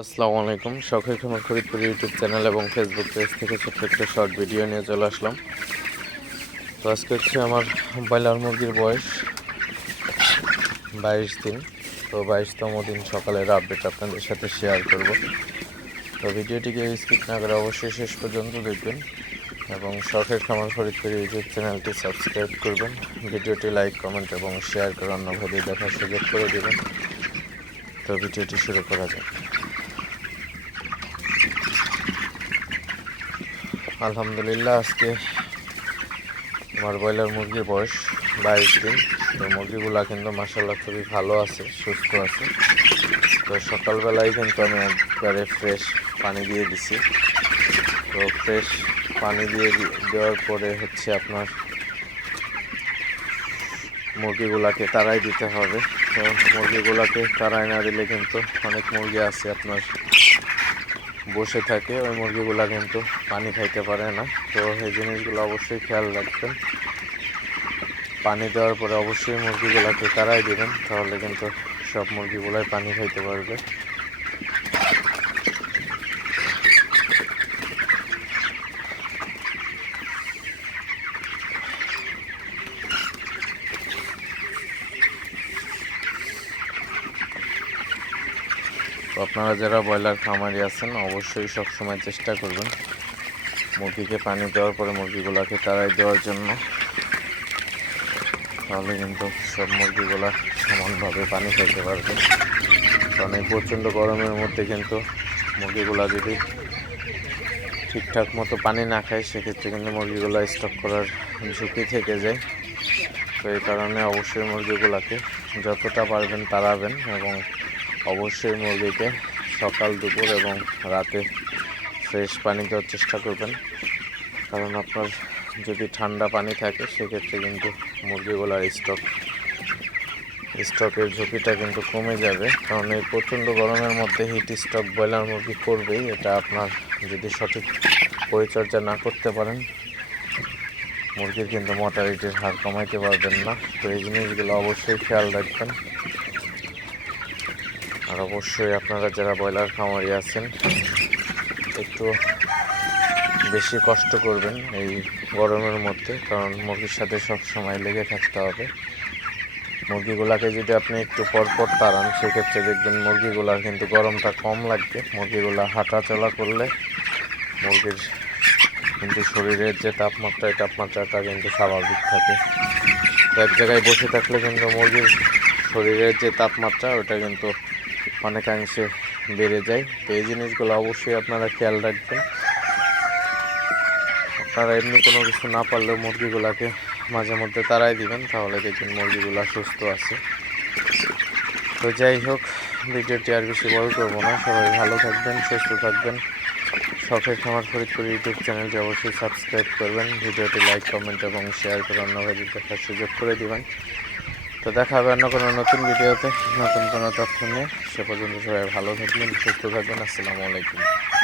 আসসালামু আলাইকুম। শখের খামার ফরিদপুর ইউটিউব চ্যানেল এবং ফেসবুক পেজ থেকে ছোট্ট একটা শর্ট ভিডিও নিয়ে চলে আসলাম। তো আজকে হচ্ছে আমার ব্রয়লার মুরগির বয়স বাইশ দিন। তো বাইশতম দিন সকালের আপডেট আপনাদের সাথে শেয়ার করব। তো ভিডিওটিকে স্কিপ না করে অবশ্যই শেষ পর্যন্ত দেখবেন এবং শখের খামার ফরিদপুর ইউটিউব চ্যানেলটি সাবস্ক্রাইব করবেন। ভিডিওটি লাইক কমেন্ট এবং শেয়ার করে অন্যভাবে দেখার সুযোগ করে দেবেন। তো ভিডিওটি শুরু করা যাক। আলহামদুলিল্লাহ, আজকে আমার ব্রয়লার মুরগির বয়স বাইশ দিন। তো মুরগিগুলা কিন্তু মাসাল্লাহ খুবই ভালো আছে, সুস্থ আছে। তো সকালবেলায় কিন্তু আমি একবারে ফ্রেশ পানি দিয়ে দিছি। তো ফ্রেশ পানি দিয়ে দেওয়ার পরে হচ্ছে আপনার মুরগিগুলাকে তাড়াই দিতে হবে। তো মুরগিগুলাকে তাড়াই না দিলে কিন্তু অনেক মুরগি আছে আপনার বসে থাকে, ওই মুরগিগুলা কিন্তু পানি খাইতে পারে না। তো এই জিনিসগুলো অবশ্যই খেয়াল রাখবেন। পানি দেওয়ার পরে অবশ্যই মুরগিগুলাকে তারাই দেবেন, তাহলে কিন্তু সব মুরগিগুলাই পানি খাইতে পারবে। তো আপনারা যারা ব্রয়লার খামারি আছেন, অবশ্যই সবসময় চেষ্টা করবেন মুরগিকে পানি দেওয়ার পরে মুরগিগুলোকে তাড়াই দেওয়ার জন্য। তাহলে কিন্তু সব মুরগিগুলো সমানভাবে পানি খেতে পারবে। কারণ এই প্রচণ্ড গরমের মধ্যে কিন্তু মুরগিগুলা যদি ঠিকঠাক মতো পানি না খায়, সেক্ষেত্রে কিন্তু মুরগিগুলো স্টক করার ঝুঁকি থেকে যায়। তো এই কারণে অবশ্যই মুরগিগুলোকে যতটা পারবেন তাড়াবেন এবং অবশ্যই মুরগিকে সকাল, দুপুর এবং রাতে ফ্রেশ পানি দেওয়ার চেষ্টা করবেন। কারণ আপনার যদি ঠান্ডা পানি থাকে, সেক্ষেত্রে কিন্তু মুরগিগুলার স্টক স্টকের ঝুঁকিটা কিন্তু কমে যাবে। কারণ এই প্রচণ্ড গরমের মধ্যে হিট স্টক ব্রয়লার মুরগি করবেই, এটা আপনার যদি সঠিক পরিচর্যা না করতে পারেন, মুরগির কিন্তু মর্টালিটির হার কমাইতে পারবেন না। তো এই জিনিসগুলো অবশ্যই খেয়াল রাখবেন। আর অবশ্যই আপনারা যারা ব্রয়লার খামারি আছেন, একটু বেশি কষ্ট করবেন এই গরমের মধ্যে, কারণ মুরগির সাথে সব সময় লেগে থাকতে হবে। মুরগিগুলাকে যদি আপনি একটু পরপর তাড়ান, সেক্ষেত্রে দেখবেন মুরগিগুলার কিন্তু গরমটা কম লাগবে। মুরগিগুলা হাঁটা চলা করলে মুরগির কিন্তু শরীরের যে তাপমাত্রা, এই তাপমাত্রাটা কিন্তু স্বাভাবিক থাকে। এক জায়গায় বসে থাকলে কিন্তু মুরগির শরীরের যে তাপমাত্রা, ওটা কিন্তু অনেকাংশে বেড়ে যায়। তো এই জিনিসগুলো অবশ্যই আপনারা খেয়াল রাখবেন। আপনারা এমনি কোনো কিছু না পারলেও মুরগিগুলোকে মাঝে মধ্যে তাড়াই দিবেন, তাহলে দেখবেন মুরগিগুলো সুস্থ আছে। তো যাই হোক, ভিডিওটি আর বেশি বড় করব না। সবাই ভালো থাকবেন, সুস্থ থাকবেন। শখের খামার ফরিদপুর ইউটিউব চ্যানেলটি অবশ্যই সাবস্ক্রাইব করবেন। ভিডিওটি লাইক, কমেন্ট এবং শেয়ার করে অন্য দেখার সুযোগ করে দিবেন। তো দেখা হবে অন্য কোনো নতুন ভিডিওতে। নতুন কোনো তথ্য নিয়ে। সে পর্যন্ত সবাই ভালো থাকবেন, সুস্থ থাকবেন। আসসালামু আলাইকুম।